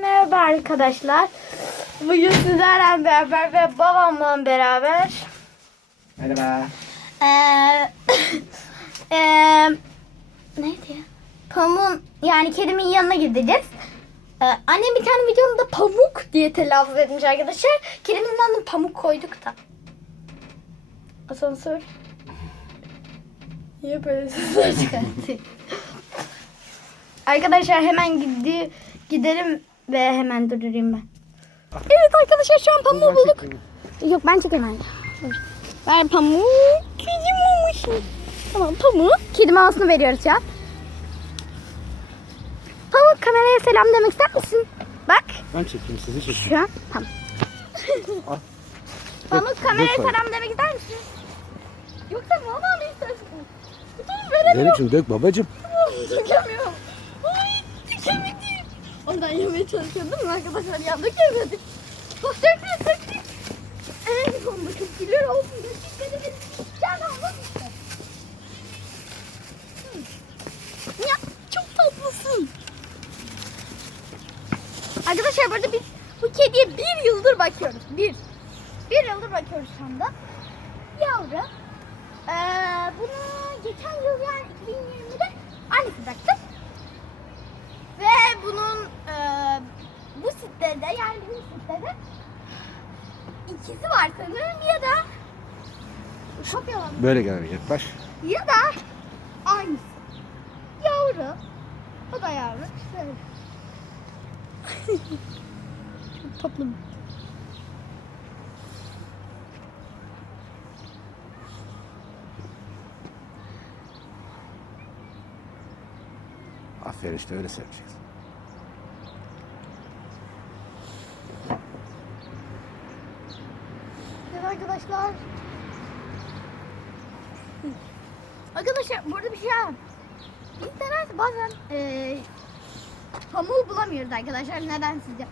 Merhaba arkadaşlar. Bugün sizlerle beraber ve babamla beraber Merhaba. eee eee neydi ya? Pamuk yani kedimin yanına gideceğiz. Eee, annem bir tane videomda pamuk diye telaffuz etmiş arkadaşlar. Kedimizin adını pamuk koyduk da. Asansör. Niye böyle sesler çıkarttık? Arkadaşlar hemen gidi, gidelim ve hemen durdurayım ben. Evet arkadaşlar şu an pamuğu bulduk. Yok ben çekemem. Ver pamuk. Kedim olmuş. Tamam pamuk. Kedi mamasını veriyoruz ya. Pamuk kameraya selam demek ister misin? Bak Ben çekeyim sizi çekeyim. şu an. Tamam. Al. Pamuk kameraya lütfen. selam demek ister misin? Yoksa mama mı istersin? Verelim. Zeynep'ciğim dök babacığım. Yemeye çalışıyordum arkadaşlar? Ya dökemedik. Bak döktük döktük. Evet onda çok güler olsun. Döktük döktük. Gel oğlum. Ya çok tatlısın. Arkadaşlar burada biz bu kediye bir yıldır bakıyoruz. Bir. Bir yıldır bakıyoruz şu anda. Yavru. Ee, bunu geçen yıl yani 2020'de annesi bıraktı. Ve bunun e, bu sitede yani bizim sitede ikizi var sanırım ya da çok yalan Böyle gel yaklaş. ya da aynısı. Yavru. O da yavru. Şöyle. çok tatlı. Aferin işte öyle seveceksin. Arkadaşlar. Arkadaşlar burada bir şey var. İnternet bazen eee pamuğu bulamıyoruz arkadaşlar. Neden sizce?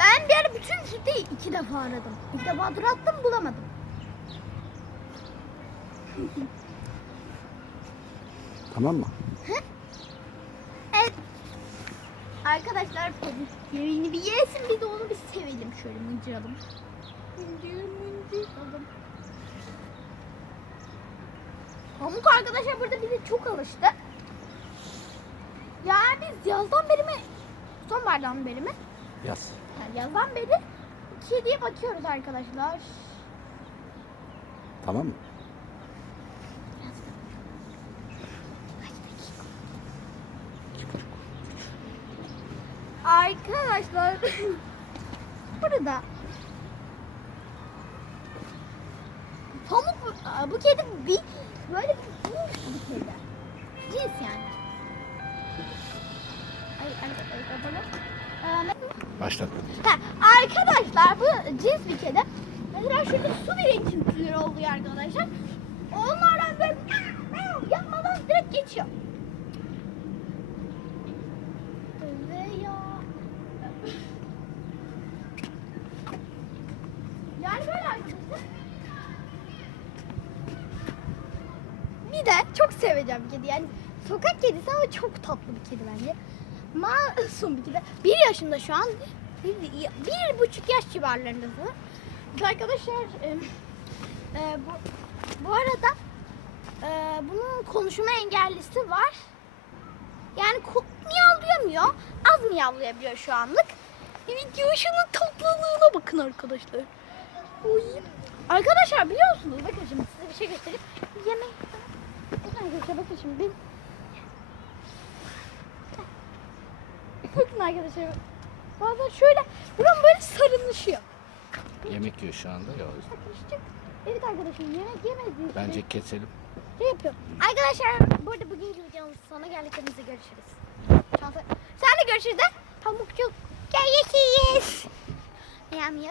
Ben bir ara bütün siteyi iki defa aradım. İlk defa tur attım bulamadım. Tamam mı? Evet. Arkadaşlar yemeğini bir yesin bir de onu bir sevelim şöyle mıncıralım. Mıncır mıncıralım. Pamuk arkadaşlar burada bize çok alıştı. Yani biz yazdan beri mi, sonbahardan beri mi? Yaz. Yani yazdan beri kediye bakıyoruz arkadaşlar. Tamam mı? Arkadaşlar burada pamuk bu- kedi bir Başlattım. Ha, arkadaşlar bu cins bir kedi. Mesela şurada su birikintileri oluyor arkadaşlar. Onlardan böyle yapmadan direkt geçiyor. Bir de çok seveceğim kedi. Yani sokak kedisi ama çok tatlı bir kedi bence. Masum bir kedi. Bir yaşında şu an. Bir, bir buçuk yaş civarlarında sanırım. Arkadaşlar e, e, bu, bu arada e, bunun konuşma engellisi var. Yani miyavlayamıyor. Az miyavlayabiliyor şu anlık. Video şunun bakın arkadaşlar. Oy. Arkadaşlar biliyor musunuz? Bakın şimdi size bir şey göstereyim. Yemek. Bakın arkadaşlar bakın şimdi. Ben... Bakın arkadaşlar. Bazen şöyle buram böyle sarılışıyor. Yemek yiyor şu anda ya. Evet arkadaşım yemek yemedi. Bence keselim. Şey yapıyorum. Arkadaşlar burada bugünkü videomuz sonuna geldik. Hepinize görüşürüz. Sen de görüşürüz de. Pamukçuk. Gel yekiyiz. Miyav miyav.